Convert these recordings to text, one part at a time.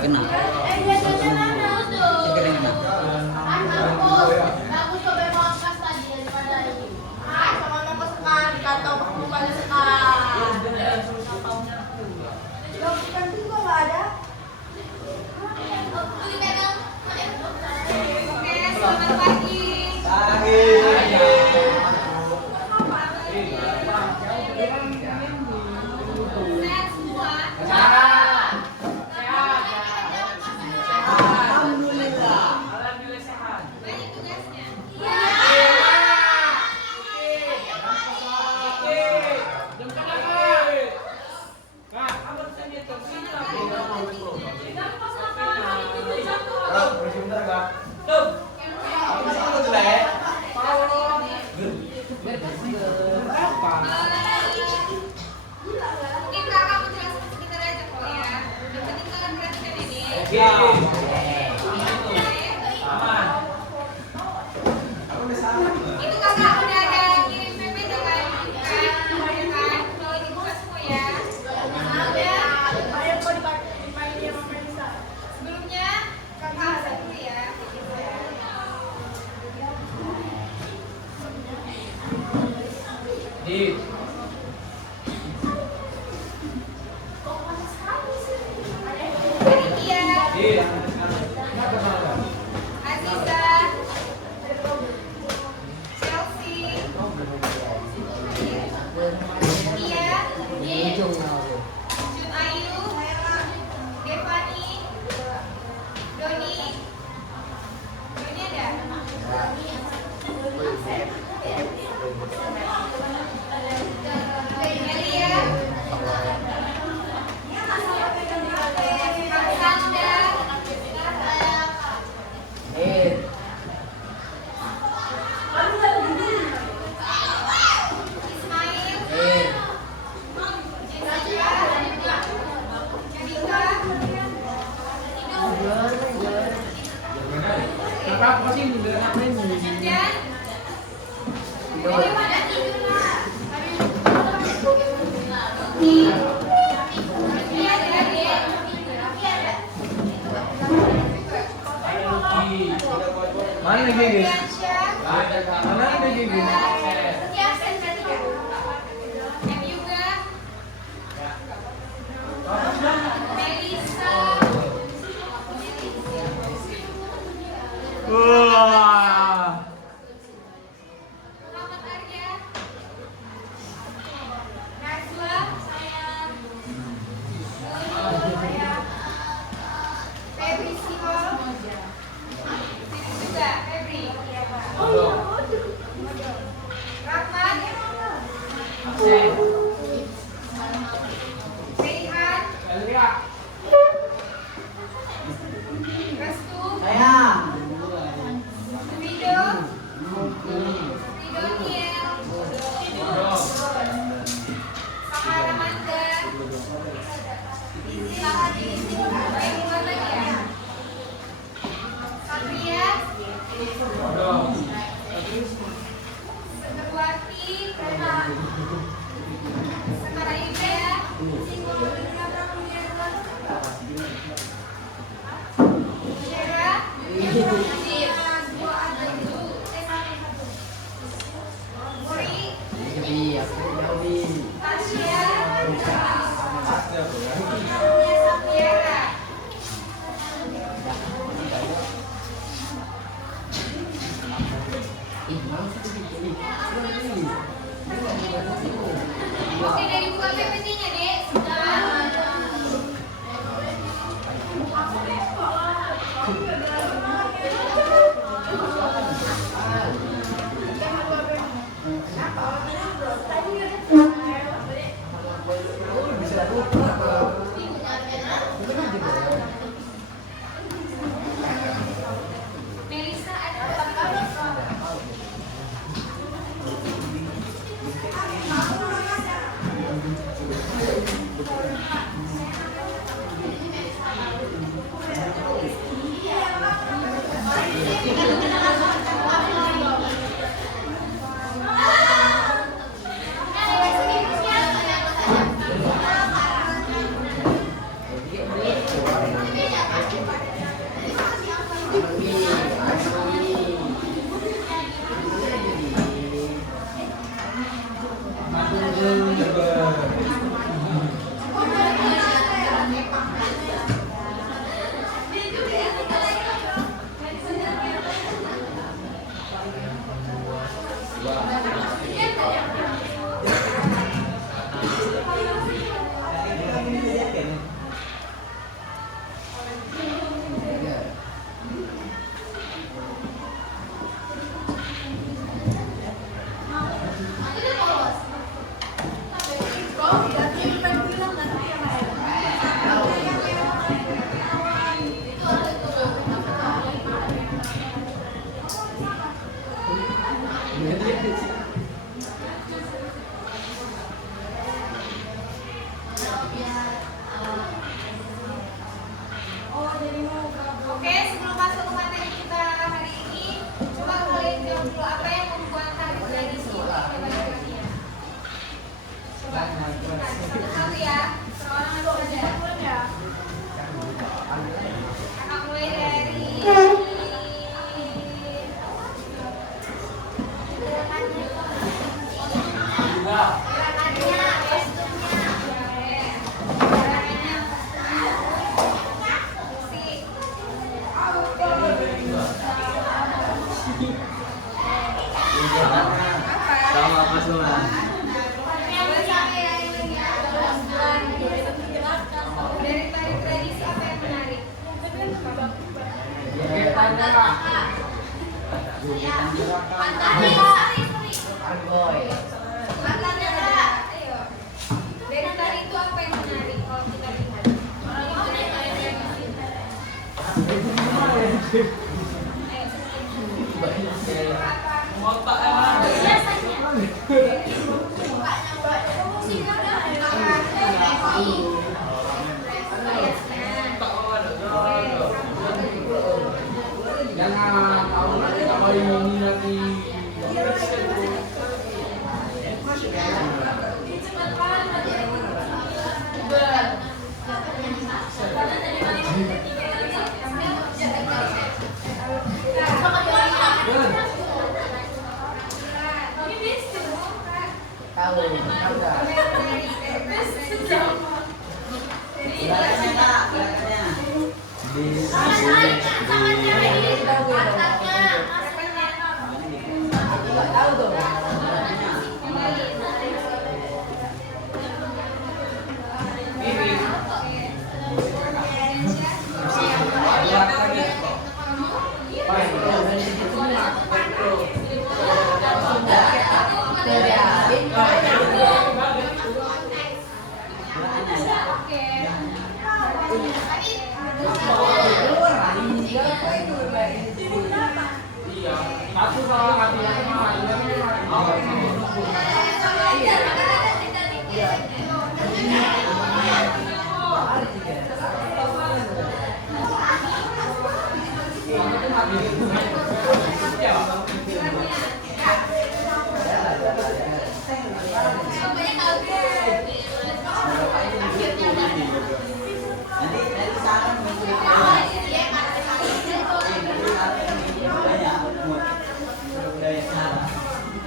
Gak kena. Gak kena. Bagus coba mau angkat tadi daripada ini. Sama mau sekali kata bukan sekali. Bukan juga nggak ada. Oke, selamat pagi. Sehat semua. Banyak tugasnya. Mungkin kakak mau jelaskan sebentar aja kok ya. Yang penting kalian perhatikan ini. Itu kakak udah ada kirim PPT kan? Kan? Kalau dibuka semua ya. Sebelumnya kakak absen dulu ya. Panitia, Aziza, Chelsea, Tia, Jun Ayu, Devani, Doni ada? Melia, Hamzanda, Ismail, Mana lagi guys? Mana lagi guys? Wah. Muhammad Arya, Najwa, Febri Sihol, Sini juga Febri, Rahmat, Rehan, Restu, Rido, Ridoniel, Sahara Manda, baik buat lagi ya. Satria, Segerwati, Sekara Ida, Syera, Muri, Tasya, Tiara. Oke, dari buka PPT-nya, Dek. Melisa ada Jangan tahu nanti kalau ini nanti satu salah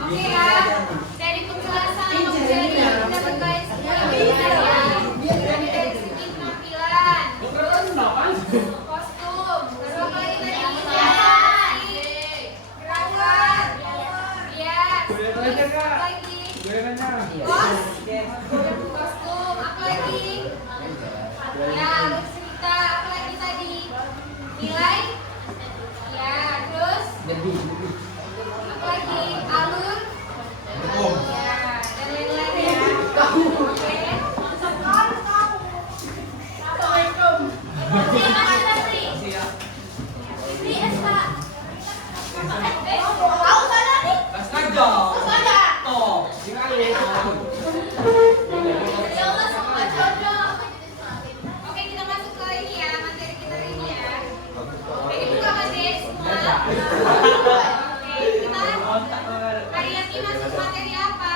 Oke ya, dari penjelasan yang dapat kalian semua ya. Dari segi penampilan, terus kostum, terus lagi tadi gerakan, rias, apa lagi? Kostum, apa lagi? Ya, terus cerita, apa lagi tadi? Nilai? Ya, terus apa lagi? Alur? Ya, dan lain-lain ya. Oke. Assalamualaikum. Oke, kita masuk ke ini ya, materi kita hari ini ya. Oke, dibuka Mas Des semua. Oke, kita hari ini masuk materi apa?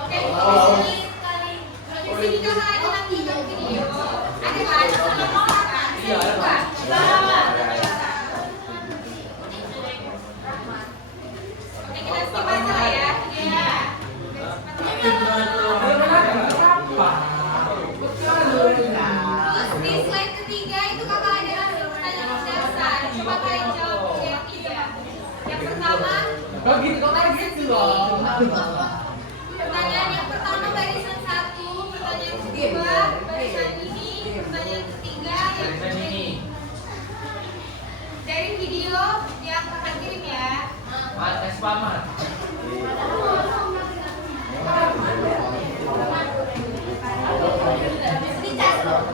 Oke, di sini kakak ada nantikan video. Ada kan? Iya, ada. Oke, kita skip aja lah ya. Terus di slide ketiga itu kakak ada hasil pertanyaan dasar. Coba kalian jawab yang tiga. Yang pertama, pertanyaan yang pertama barisan 1, pertanyaan kedua barisan ini, pertanyaan ketiga yang ini. Dari video yang kakak kirim ya.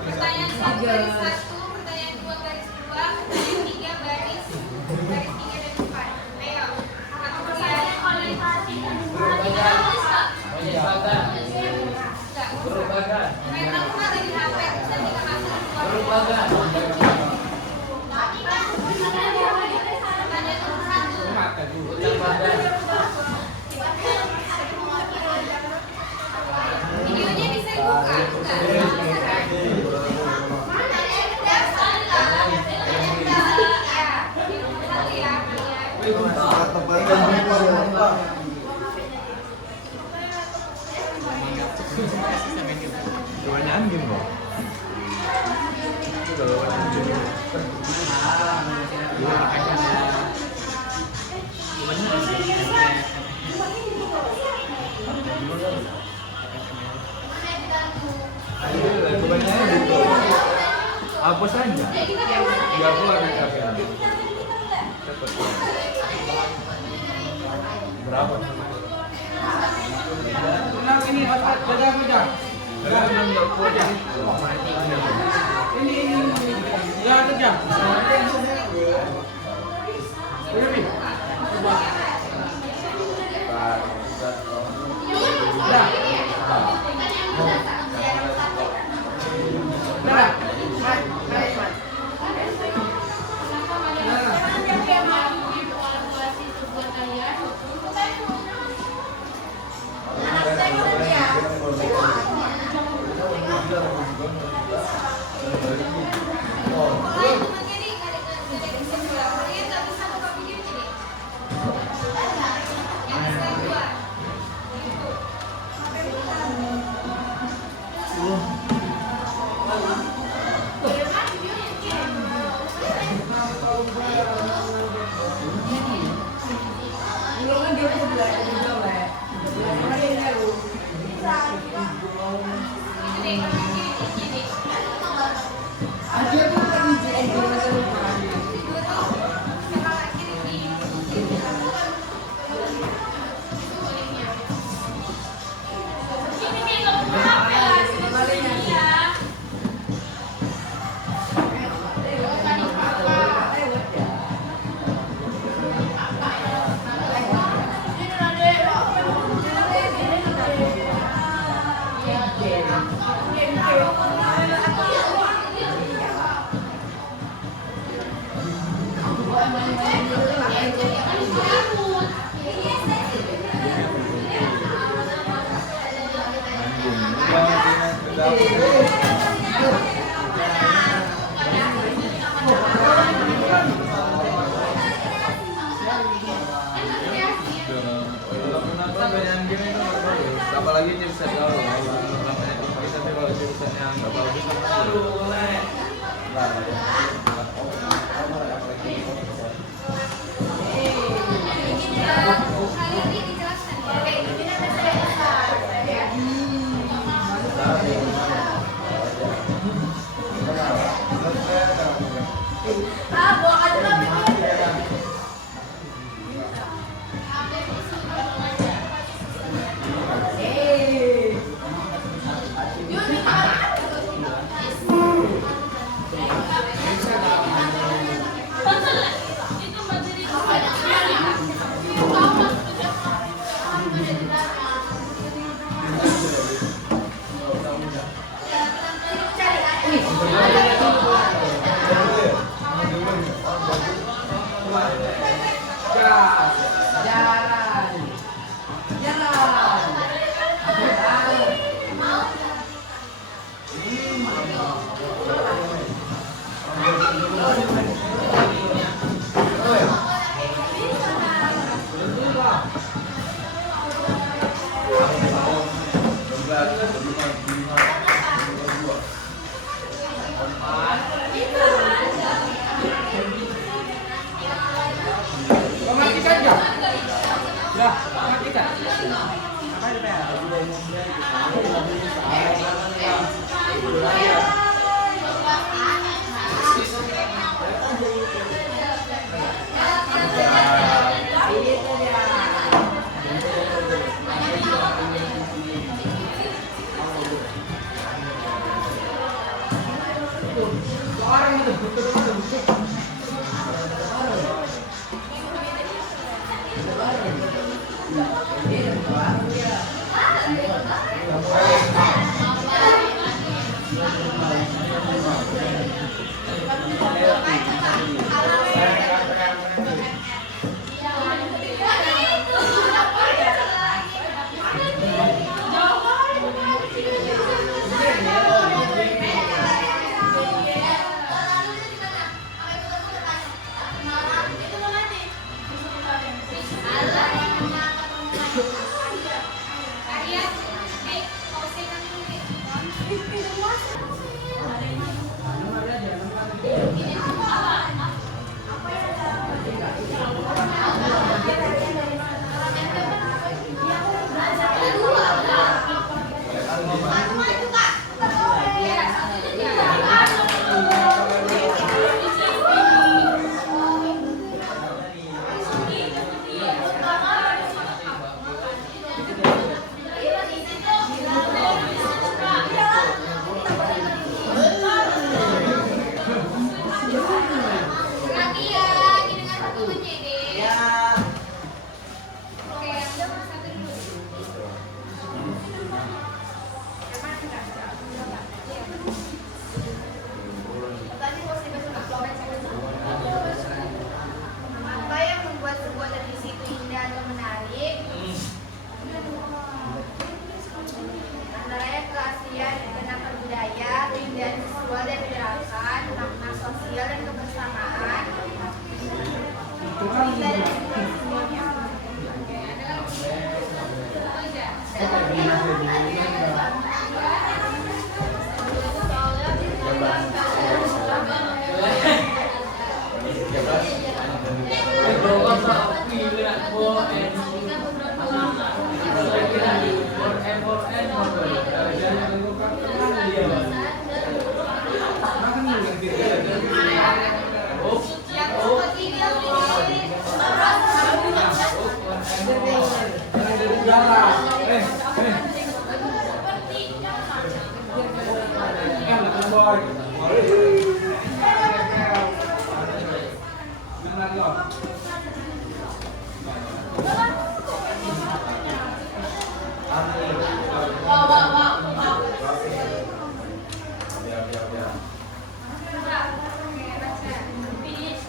Pertanyaan 1 baris 1, pertanyaan 2 baris 2, pertanyaan 3 baris 3 dan 4. Ayo, videonya bisa dibuka? Hapus aja. Ya aku lagi capek. Berapa? ini otak jaga apa aja? Ini. Jaga kerja. Ini. Coba. Dah. Dah. Apalagi chipset kalau kita kalau chipsetnya nggak bagus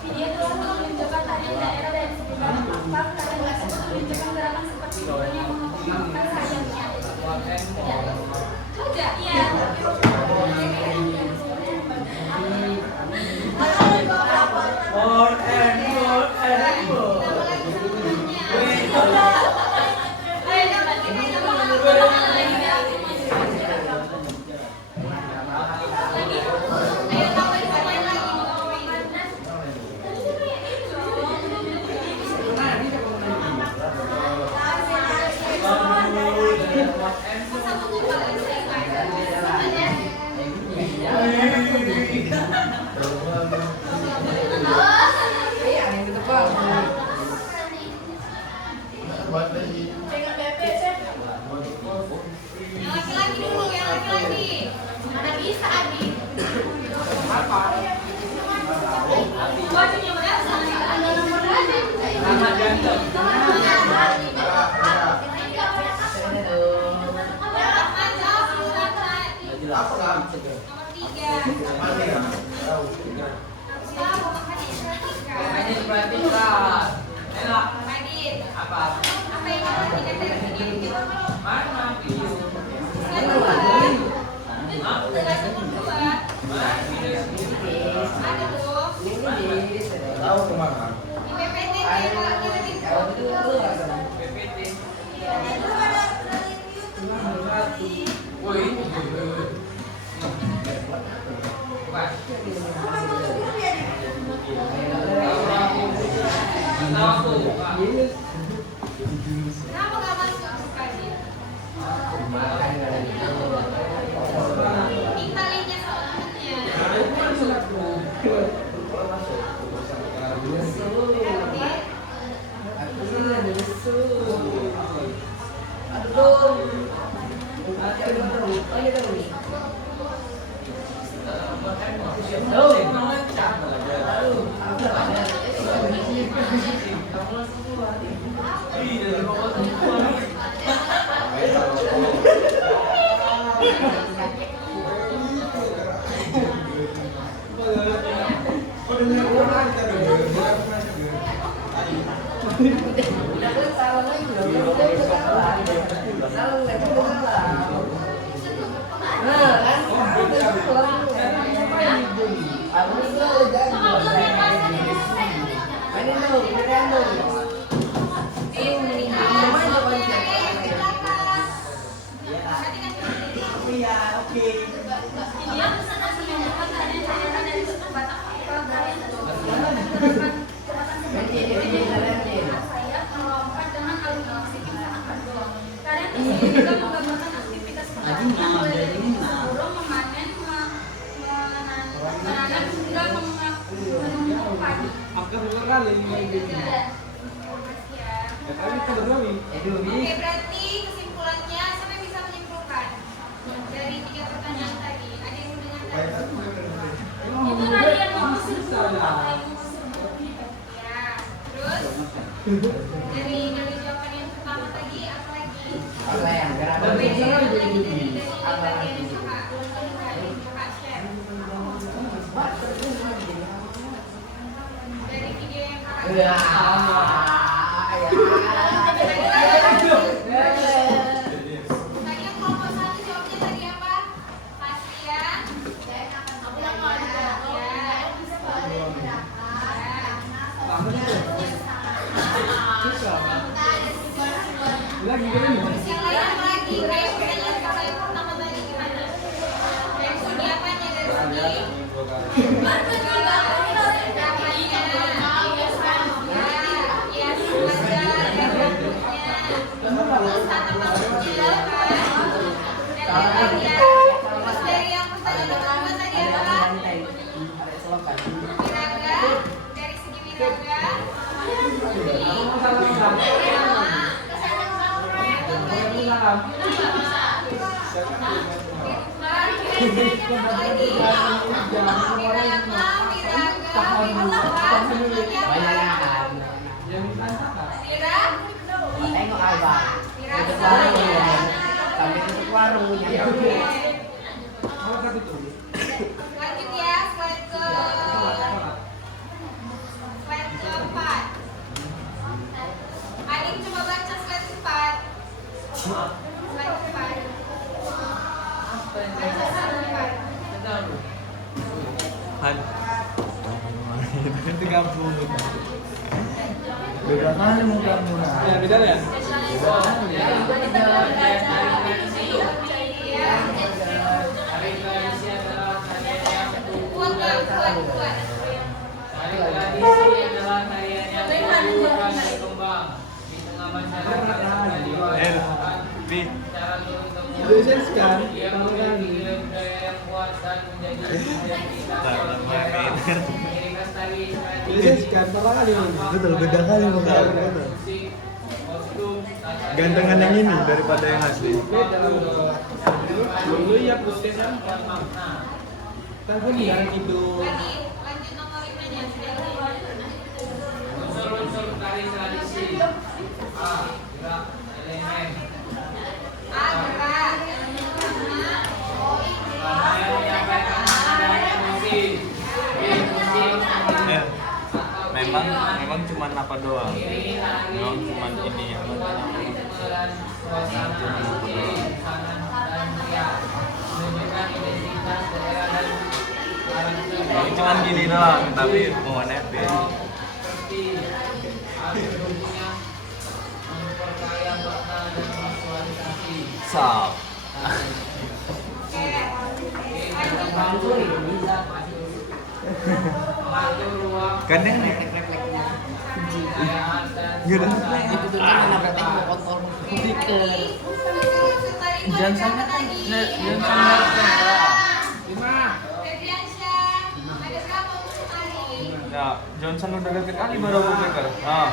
Video itu menunjukkan tarian daerah dan sekitar tempat karena menunjukkan gerakan seperti itu yang menunjukkan sayapnya. Iya. Iya. More and more and more. Yang laki-laki dulu, yang laki-laki. Mana bisa Adi? Ada nomor aja. Nama ganteng. Nomor 3. Makanya diperhatikan. Enak. Adit, Apa? apa yang kamu perhatikan dari video? Mana video? Penjelasan kedua. Mana video? Ada loh. Tahu kemana? Di PPT nih, kalau kita di PPT. Iya. Woi. Bukan. Tahu aku. Kenapa nggak masuk Adit? Iktalinnya soalnya. Oke, berarti kesimpulannya sampai bisa menyimpulkan dari 3 pertanyaan tadi. Ada yang mendengarkan? Itu tadi yang mau usir semua. Ya. Terus dari jawaban yang pertama tadi apa lagi? Apa yang lagi dari jawaban yang Kak share. Dari video yang Kakak tadi yang kelompok 1 jawabnya tadi apa? Pasien. Aku nggak mau ada. Ya. Terus yang lain apa lagi? Kayak pertanyaan saya pertama tadi gimana? Dari segi apanya? Dari segi terus dari yang pertanyaan pertama tadi apa? Wiraga, dari segi wiraga. Tengok abang. Sampai tutup warung punya. Lanjut ya, slide keempat. Adik coba baca slide 4. Slide 4. Baca slide 4. Han. Itu gabung. Beda kali mukamu nah. Ya beda ya. Kuat nggak? Kuat. Tradisi adalah tarian yang dilakukan berkembang di tengah masyarakat yang diwariskan secara turun-temurun. Ia memiliki budaya yang kuat dan menjadi identitas sejarah. Ciri khas tari Betul beda kali mukamu. musik, kostum, Gantengan yang ini daripada yang asli. dulu ya putusnya yang makna. Lanjut nomor 5-nya. Unsur-unsur tari tradisi. A. Gerak elemen. A. Gerak. Yang menyampaikan makna dan emosi. B. Musik. Memang cuma apa doang? Memang cuma ini yang Suasana suci, sangat dan ria, menunjukkan identitas daerah dan karakter. cuma gini doang, tapi mau nepi. Seperti albumnya memperkaya makna dan visualisasi. Sap. Mengatur ruang Kadang nih. kekayaan dan Itu tuh kan nabrak tengok kotor. Johnson kan Ya, Johnson udah deket kali baru aku beker. Ah,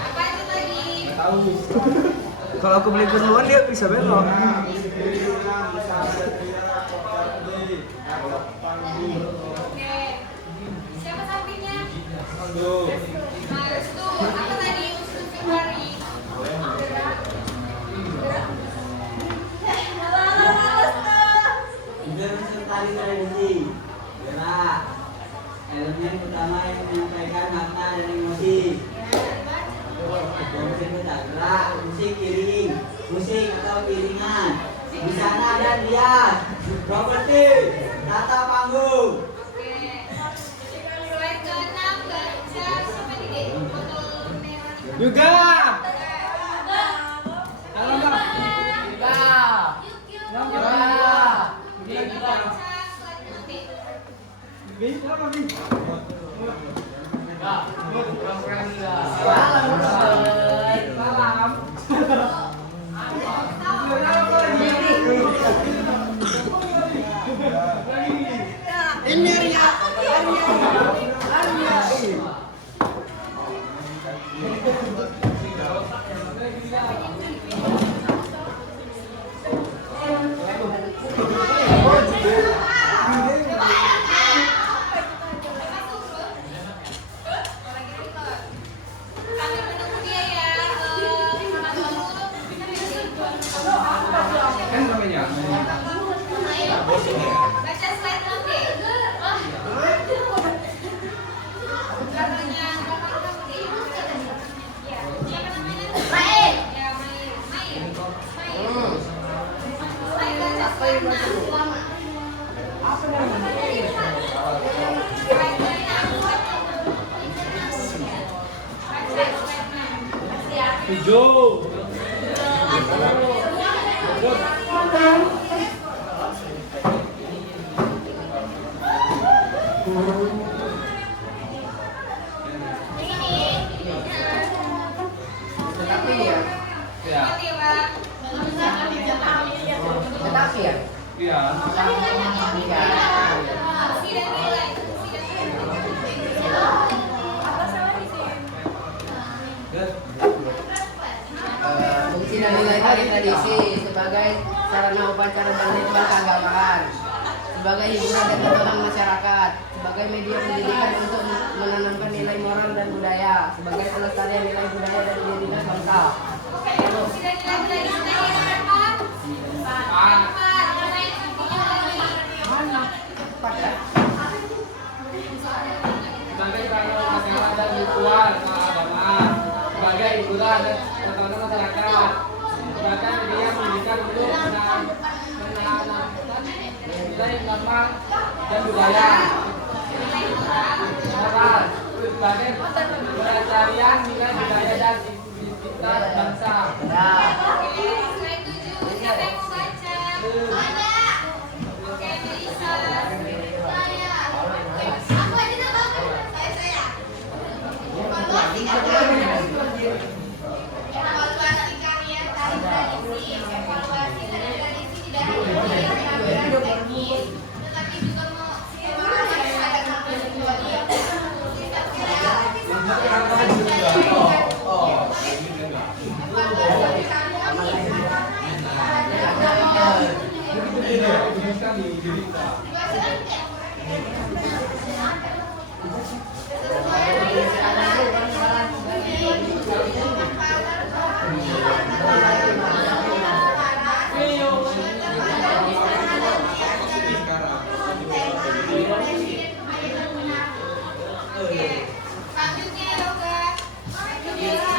Kalau aku beli duluan dia bisa belok. Siapa sampingnya? Mas tuh apa tadi unsur Februari? Unsur tari tradisi. Gerak. Elemen utama yang menyampaikan makna dan emosi. Unsur gerak, musik iring, musik atau iringan, busana dan rias, properti, tata panggung. Oke. Slide ke-6 baca siapa nih Dek? Botol merah itu. Juga. Halo Mbak. Baca slide 6 Dek. Sambil menunggu dia ya. Baca slide 6 Dek. Belakangnya kamu Dek. Ya, siapa namanya? Main. Ya, Main. Main baca slide 6. Slide 6. Baca slide 6. 7. Tetapi ya. Ya. Oke, Bang. Tetapi ya. Iya. Fungsi dan nilai. Apa salah di sini? Fungsi dan nilai dari tradisi sebagai sarana upacara dan ritual keagamaan, sebagai hiburan dan tontonan masyarakat, sebagai media pendidikan untuk menanamkan nilai moral dan budaya, sebagai pelestarian nilai budaya dan identitas bangsa. Fungsi dan nilai dari sini apa? Empat. Mana yang artinya lagi? Mana? Tepat ya? Sebagai sarana upacara dan ritual keagamaan, sebagai hiburan dan tontonan masyarakat, sebagai media pendidikan untuk menanamkan nilai normal dan budaya. Moral sebagai pelestarian nilai budaya dan identitas bangsa. Nah, Oke, slide 7. Siapa yang mau baca? Ada. Oke, Melisa. Saya. Aku aja dah bagus. Saya. Evaluasi karya tari tradisi. Evaluasi tari tradisi tidak hanya melihat teknis, tetapi juga mau ada tampil visualnya. Selanjutnya yoga. Juga.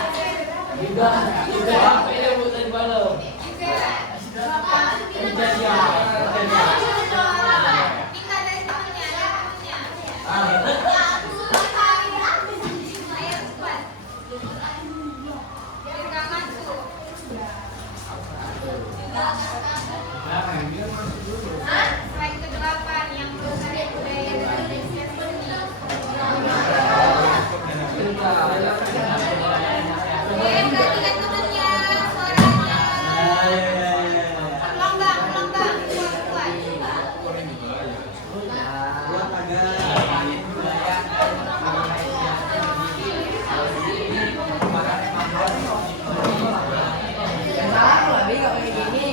Minta dari temennya, Ayo cepat. Yoga masuk. Slide ke-8 yang pelestarian budaya dan Indonesia seni. Perhatikan temennya, suaranya. Ulang bang, kuat. Buat agar salah lebih kok kayak gini.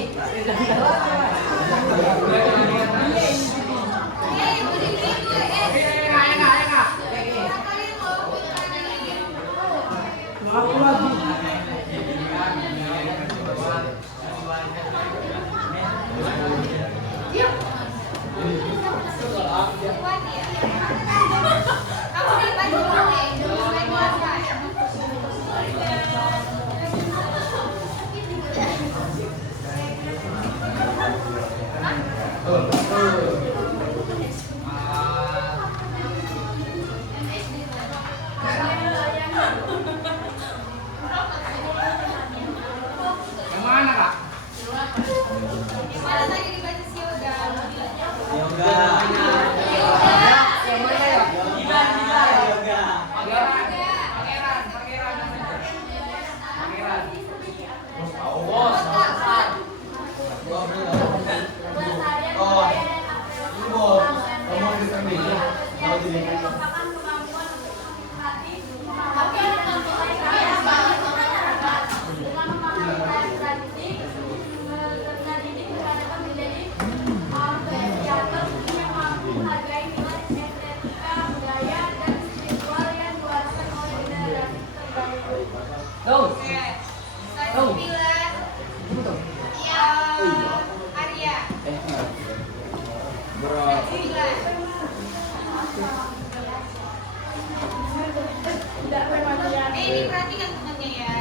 Aku lagi. Kuat ya. Kamu dibantu dulu deh. Slide 8. Yang mana, Kak? Yang mana tadi dibaca si yoga? yoga. Yang mana ya? Yoga. Tuh. Slide 9. Arya. 9. Ini perhatikan temannya ya.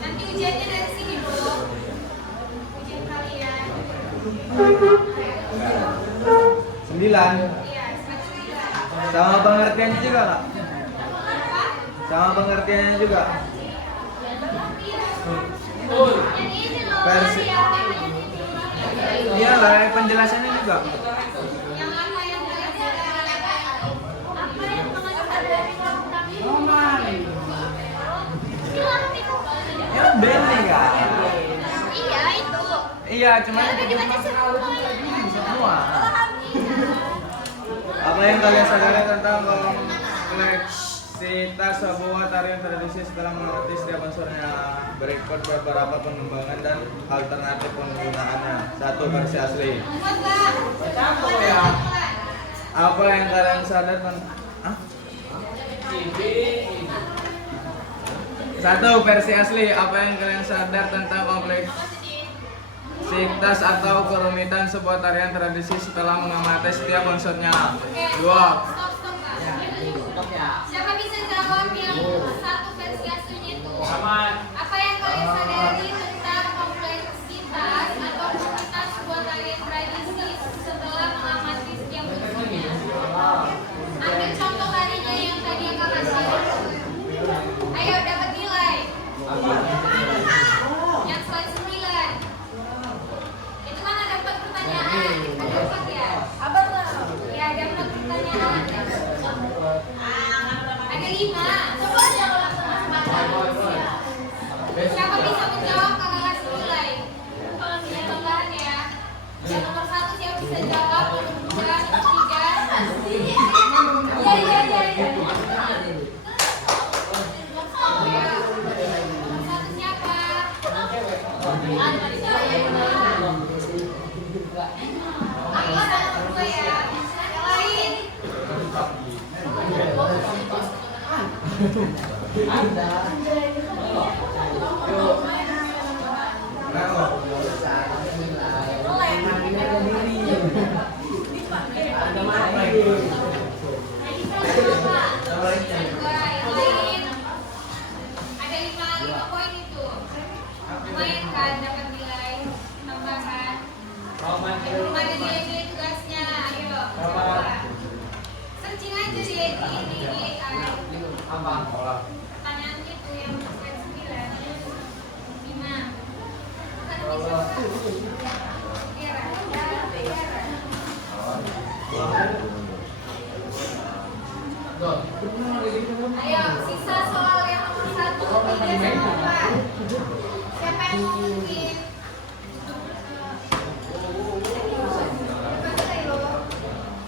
Nanti ujiannya dari sini bro. Ujian kalian. 9 Iya, slide 9. sama pengertiannya juga kak, Apa? sama pengertiannya juga. Yang ini loh, Versi. yang temanya ini. Iya lah, penjelasannya juga. Yang apa yang kalian sadari? Apa yang kalian sadari waktu kami? Silakan itu. Ya band nih kan. Iya itu. Iya, cuman Udah dibaca semua. semua. Apa yang kalian sadari tentang kompleksitas sebuah tarian tradisi setelah mengerti setiap unsurnya? Berikut beberapa pengembangan dan alternatif penggunaannya. 1. Versi asli. Apa yang kalian sadar tentang? Satu, versi asli. Apa yang kalian sadar tentang kompleksitas atau kerumitan sebuah tarian tradisi setelah mengamati setiap unsurnya? 2. Stop, Kak. Siapa bisa jawab yang satu versi aslinya itu? Apa yang kalian sadari tentang kompleksitas atau kerumitan sebuah tarian tradisi setelah mengamati setiap unsurnya? Ambil contoh tarinya yang tadi yang kakak kasih. Ayo dapat nilai. Yang slide 9. Itu kan ada 4 pertanyaan. Ada 4 ya? Ya, ada 4 pertanyaan. Ada 5. Coba aja siapa bisa menjawab kakak kasih nilai? Yang tambahan ya. Yang nomor 1 siapa bisa jawab? Nomor 2, nomor 3. Iya. Nomor 1 siapa? Aku ada nomor 2 ya. Yang lain? Yang lain? Ada 5 poin itu. Lumayan kan dapat nilai tambahan. Belum ada nilai-nilai tugasnya. Ayo. Coba. Searching aja di AI. Pertanyaan itu yang slide 9. 5. Kan bisa Ayo, sisa soal yang nomor 1, 3, sama 4. Siapa yang mau mungkin?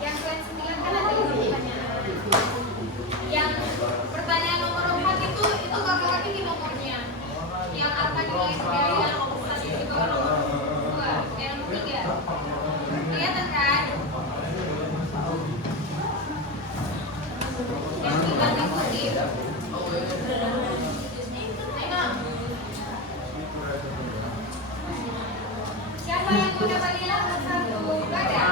Yang slide 9 kan ada pertanyaan. Yang pertanyaan nomor 4 itu kakak bikin nomornya. Yang akan nilai segala nomor 1 di bawah nomor 2. Nomor 3. Kelihatan kan? Yang 3 dikutip. Siapa yang mau dapat nilai nomor 1? Gak ada?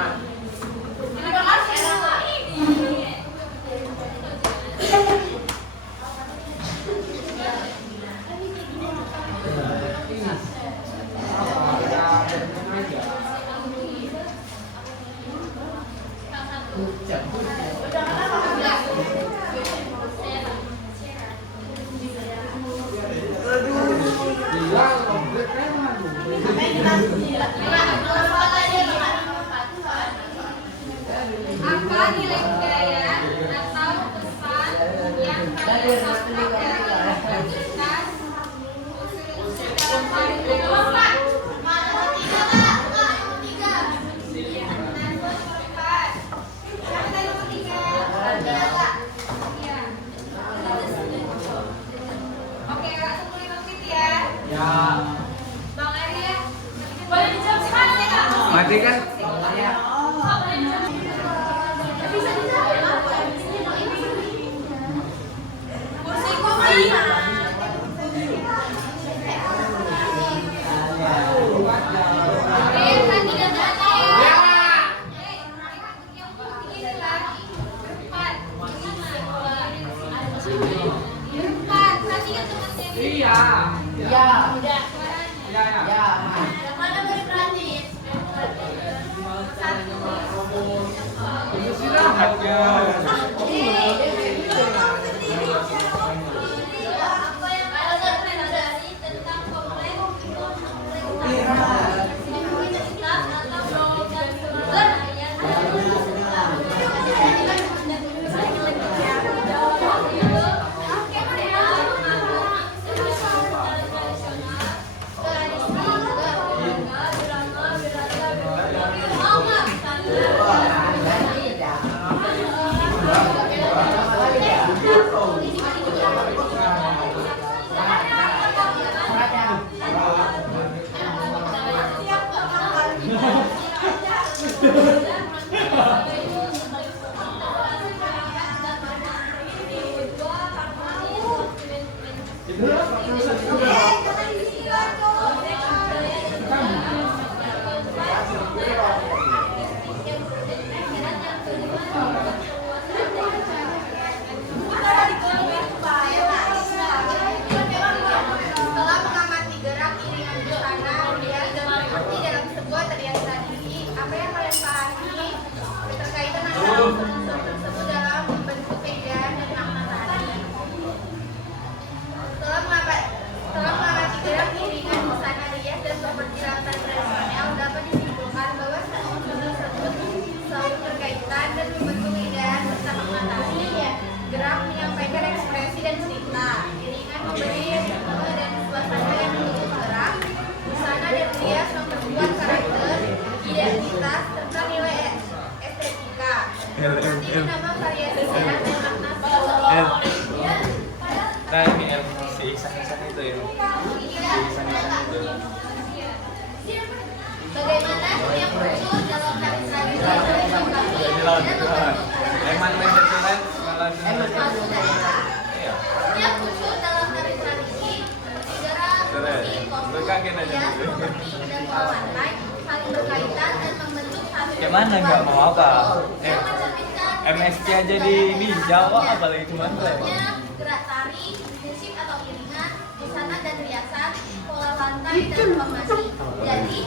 Terima kasih sama ini. Apa nilai budaya atau pesan yang kalian tangkap dari identitas unsur-unsur dalam tarian lompat? Nomor 3. Nomor 4. Siapa tadi nomor 3? Iya. Oke, Kak, tunggu 5 menit ya. Bang Arya, boleh dijawab sekarang ya, Kak? Mati kan? Apa yang kalian sadari tentang Setelah mengamati gerak iringan busana, dia mengerti dalam sebuah tarian tradisi. Apa yang kalian pahami berkaitan antara unsur-unsur tersebut dalam membentuk edan dan makna tari? Setelah mengamati gerak iringan busana rias dan perperilakan tradisional, dapat disimpulkan bahwa semua unsur tersebut selalu berkaitan dan membentuk edan serta makna tari. Gerak menyampaikan ekspresi dan cerita. Iringan memberi ritme dan suasana yang mendukung gerak. Busana dan rias memperkuat karakter, identitas, serta nilai estetika. Seperti nama variasi dan makna visual. Nah ini si Isan itu ya. Bagaimana yang muncul dalam tari tradisional Eman main betulan malah Iya. Yang muncul dalam tari tradisi seperti gerak, musik, Kaget aja hias, dulu. seperti dan pewarnai saling berkaitan dan membentuk satu Gimana nggak mau apa? yang mencerminkan MSC aja di Jawa apalagi cuma Contohnya gerak tari, musik atau iringan, busana dan riasan, pola lantai dan formasi. Jadi,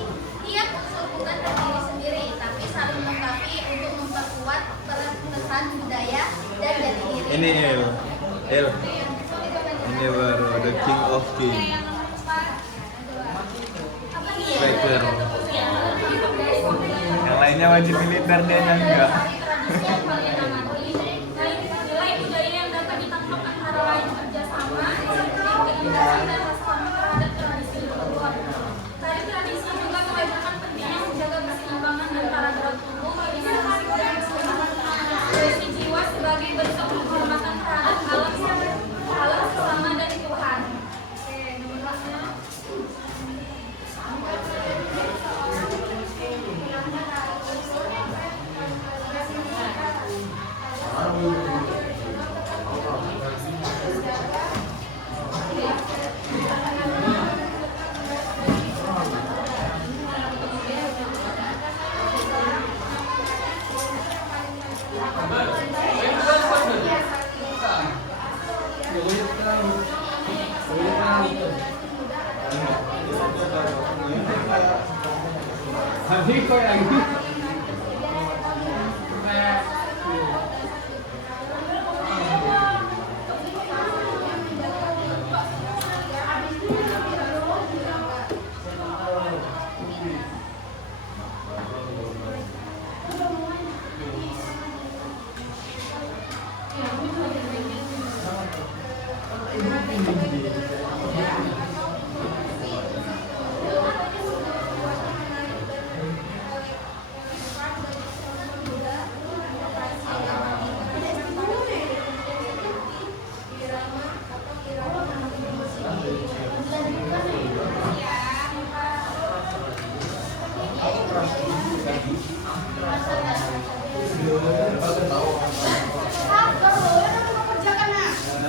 tiap unsur bukan terdiri sendiri, tapi saling melengkapi untuk memperkuat pesan budaya dan jati diri. Ini Il. Ini baru the king of king. Striker. Yang lainnya wajib militer dia yang enggak. Nilai budaya yang dapat ditangkap antara lain kerjasama, disiplin, keindahan, dan rasa hormat terhadap tradisi leluhur. Tari tradisi juga melebarkan pentingnya menjaga keseimbangan antara gerak tubuh, iringan musik, dan ekspresi jiwa sebagai bentuk penghormatan terhadap alam sesama dan Tuhan. Oke, nomornya.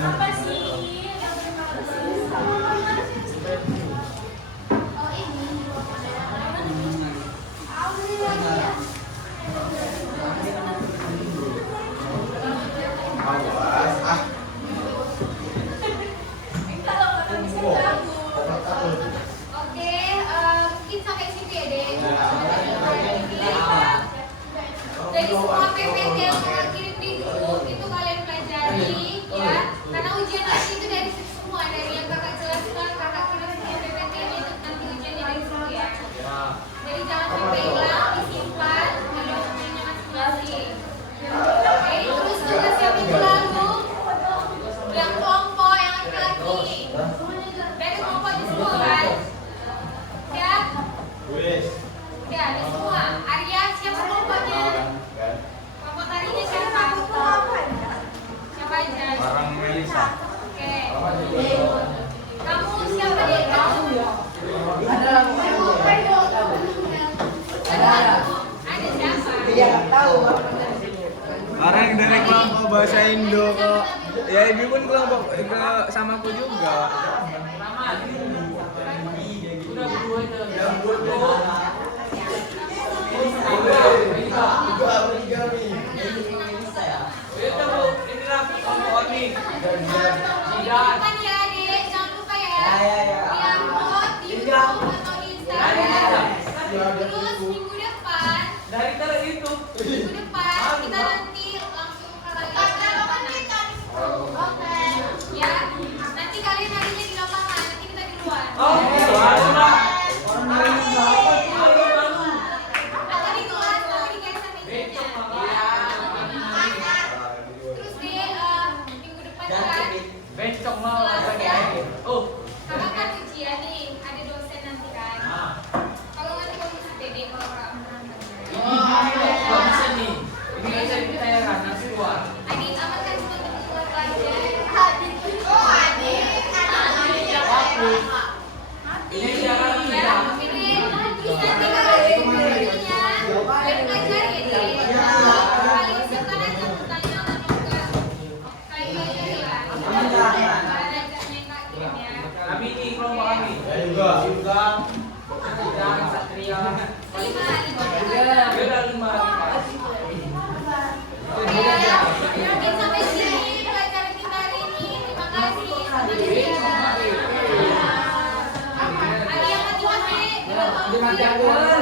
Apa sih? Oke, mungkin sampai situ ya, Dek. Dari semua PPT yang kalian kirim di grup itu kalian pelajari ya. Karena ujian nanti itu dari situ semua, dari yang kakak jelaskan, kakak kirim semua PPT-nya itu nanti ujiannya dari situ ya. Jadi jangan sampai hilang, disimpan di dokumennya masing-masing. Oke, terus tugas yang minggu lalu yang kelompok yang laki-laki. Dari kelompoknya semua kan? Siap? Ya, ada semua. Arya, siapa kelompoknya? Kelompok tarinya siapa? Siapa aja? Orang Melisa. Oke. Kamu siapa deh? Kamu? Ada Ada siapa? Iya, tahu. Orang yang dari kelompok bahasa Indo kok. Ya Ibi pun kelompok sama aku juga. Rahmat. Udah berdua itu. Kan ya, Dek. Jangan lupa ya. Di upload di YouTube atau di Instagram. Terus minggu depan kita nanti langsung ke lapangan. Ya, nanti kalian harinya di lapangan, nanti kita di luar. Atau di kelas, tapi di kelas mejanya. Terus deh, minggu depan kan, Besok mau apa lagi? Oh, kakak kan ujian nih, ada dosen nanti kan. Kalau nanti kamu bisa dede kalau nggak menang. nggak bisa nih. Ini nggak bisa dipetakan, nasi keluar. Adit amankan semua teman-teman pelajar. Ini jangan Ya, pilih. Terus nanti kalau ada kumpulnya, biar belajar ya deh. Kalian siapkan aja pertanyaan atau enggak. Kalian belajar ya. Kalian ajarnya kakinya. Kami ini kelompok kami. Juga. Dan Satria. Lima. Beda 5. Oke, mungkin sampai sini pelajaran kita hari ini. Terima kasih. Ada yang mati-mati?